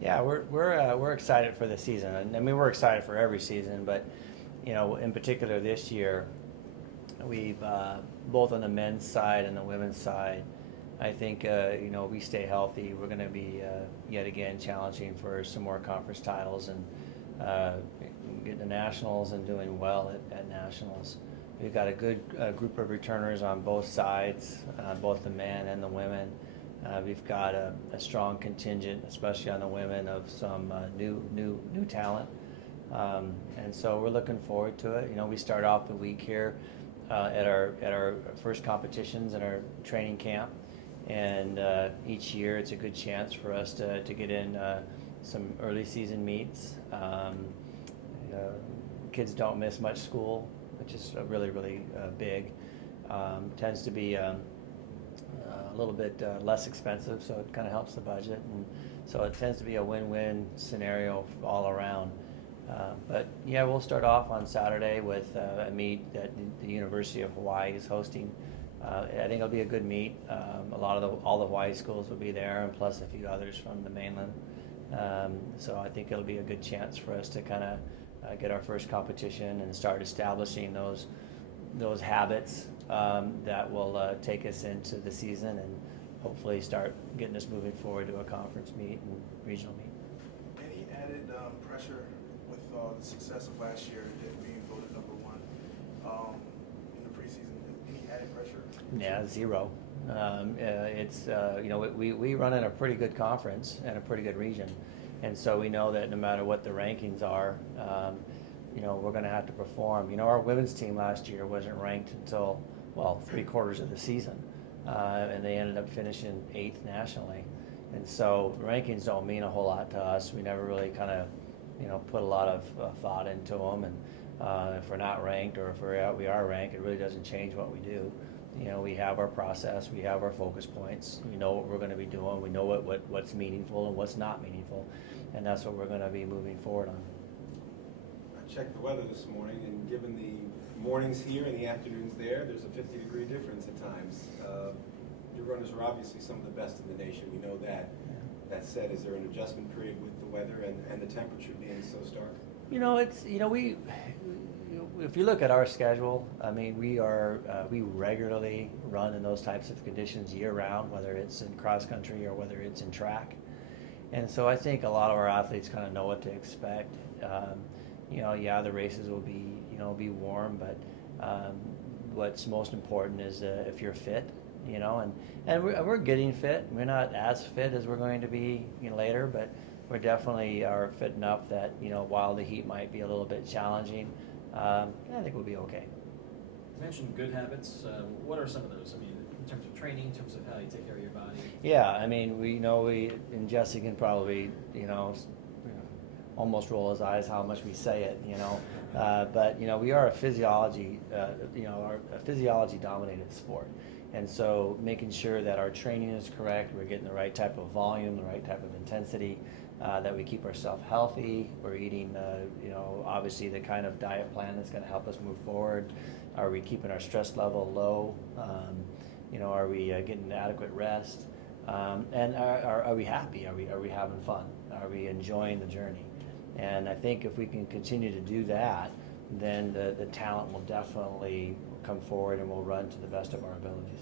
Yeah, we're excited for the season, and I mean we're excited for every season, but in particular this year, we've both on the men's side and the women's side. I think we stay healthy. We're going to be yet again challenging for some more conference titles and getting to nationals and doing well at nationals. We've got a good group of returners on both sides, both the men and the women. We've got a strong contingent, especially on the women, of some new talent, and so we're looking forward to it. We start off the week here at our first competitions and our training camp, and each year it's a good chance for us to get in some early season meets. Kids don't miss much school, which is really big. Tends to be a little bit less expensive, so it kind of helps the budget, and so it tends to be a win-win scenario all around. But yeah, we'll start off on Saturday with a meet that the University of Hawaii is hosting. I think it'll be a good meet. All the Hawaii schools will be there, and plus a few others from the mainland. So I think it'll be a good chance for us to kind of get our first competition and start establishing those habits that will take us into the season and hopefully start getting us moving forward to a conference meet and regional meet. Any added pressure with the success of last year and being voted number one in the preseason? Any added pressure? Yeah, zero. It's we run in a pretty good conference and a pretty good region, and so we know that no matter what the rankings are, we're going to have to perform. Our women's team last year wasn't ranked until 3/4 of the season, and they ended up finishing 8th nationally. And so rankings don't mean a whole lot to us. We never really kind of put a lot of thought into them, and if we're not ranked or if we are ranked, it really doesn't change what we do. We have our process, we have our focus points, we know what we're going to be doing, we know what's meaningful and what's not meaningful, and that's what we're going to be moving forward on. I checked the weather this morning, and given the mornings here and the afternoons there's a 50-degree difference at times. Your runners are obviously some of the best in the nation, we know that. Yeah. That said, is there an adjustment period with the weather and the temperature being so stark? If you look at our schedule, I mean, we regularly run in those types of conditions year round, whether it's in cross country or whether it's in track. And so I think a lot of our athletes kind of know what to expect. The races will be warm, but what's most important is if you're fit, and we're getting fit. We're not as fit as we're going to be later, but we definitely are fit enough that while the heat might be a little bit challenging, I think we'll be okay. You mentioned good habits. What are some of those? I mean, in terms of training, in terms of how you take care of your body? Yeah, I mean, and Jesse can probably, almost roll his eyes how much we say it, but we are a physiology dominated sport. And so making sure that our training is correct, we're getting the right type of volume, the right type of intensity, that we keep ourselves healthy, we're eating, obviously the kind of diet plan that's going to help us move forward. Are we keeping our stress level low? Are we getting adequate rest? And are we happy? Are we having fun? Are we enjoying the journey? And I think if we can continue to do that, then the talent will definitely come forward and we'll run to the best of our abilities.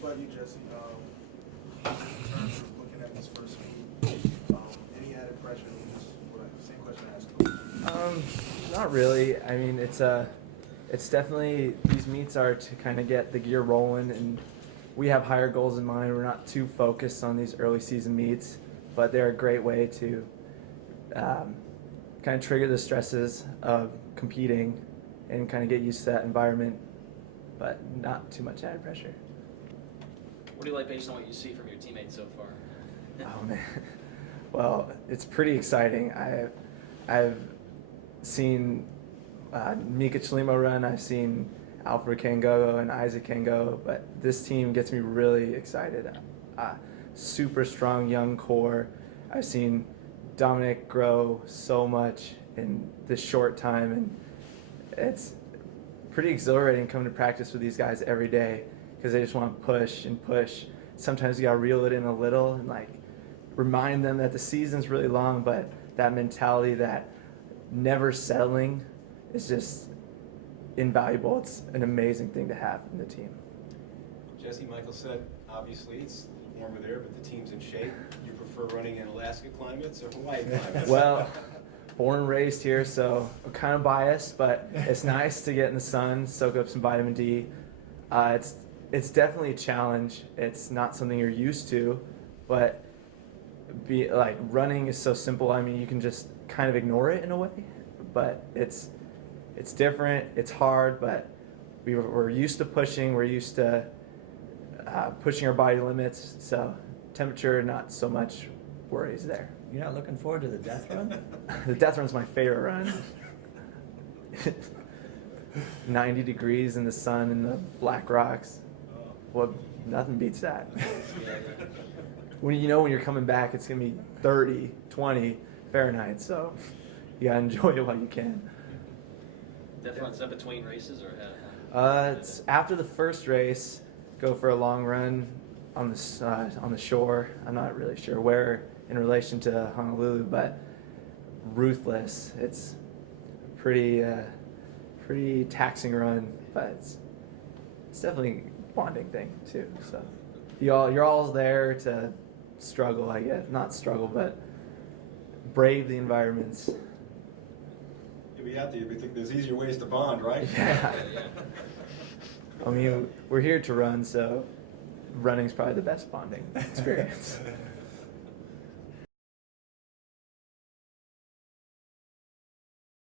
What about you, Jesse? In terms of looking at this first meet, any added pressure? Same question I asked. Not really. I mean, it's definitely, these meets are to kind of get the gear rolling, and we have higher goals in mind. We're not too focused on these early season meets, but they're a great way to kind of trigger the stresses of competing and kind of get used to that environment, but not too much added pressure. What do you like based on what you see from your teammates so far? Oh man, well, it's pretty exciting. I've seen Mika Chalimo run. I've seen Alfred Kangogo and Isaac Kango, but this team gets me really excited. Super strong young core. I've seen Dominic grow so much in this short time, and it's pretty exhilarating coming to practice with these guys every day because they just want to push and push sometimes you gotta reel it in a little and like remind them that the season's really long, but that mentality that never settling is just invaluable. It's an amazing thing to have in the team. Jesse, Michael said, obviously, it's warmer there, but the team's in shape. You prefer running in Alaska climates or Hawaii climates? Well, born and raised here, so I'm kind of biased, but it's nice to get in the sun, soak up some vitamin D. It's definitely a challenge. It's not something you're used to, but running is so simple. I mean, you can just kind of ignore it in a way, but it's different. It's hard, but we're used to pushing. We're used to pushing our body limits. So temperature, not so much worries there. You're not looking forward to the death run? The death run's my favorite run. 90 degrees in the sun in the black rocks. Well, nothing beats that. When you're coming back, it's gonna be 30, 20 Fahrenheit. So you gotta enjoy it while you can. Death run's in between races, or how? It's after the first race. Go for a long run on the shore. I'm not really sure where in relation to Honolulu, but ruthless. It's a pretty taxing run, but it's definitely a bonding thing too. So you're all there to struggle, I guess. Not struggle, but brave the environments. You'll be out there, you think there's easier ways to bond, right? Yeah. I mean, we're here to run, so running's probably the best bonding experience.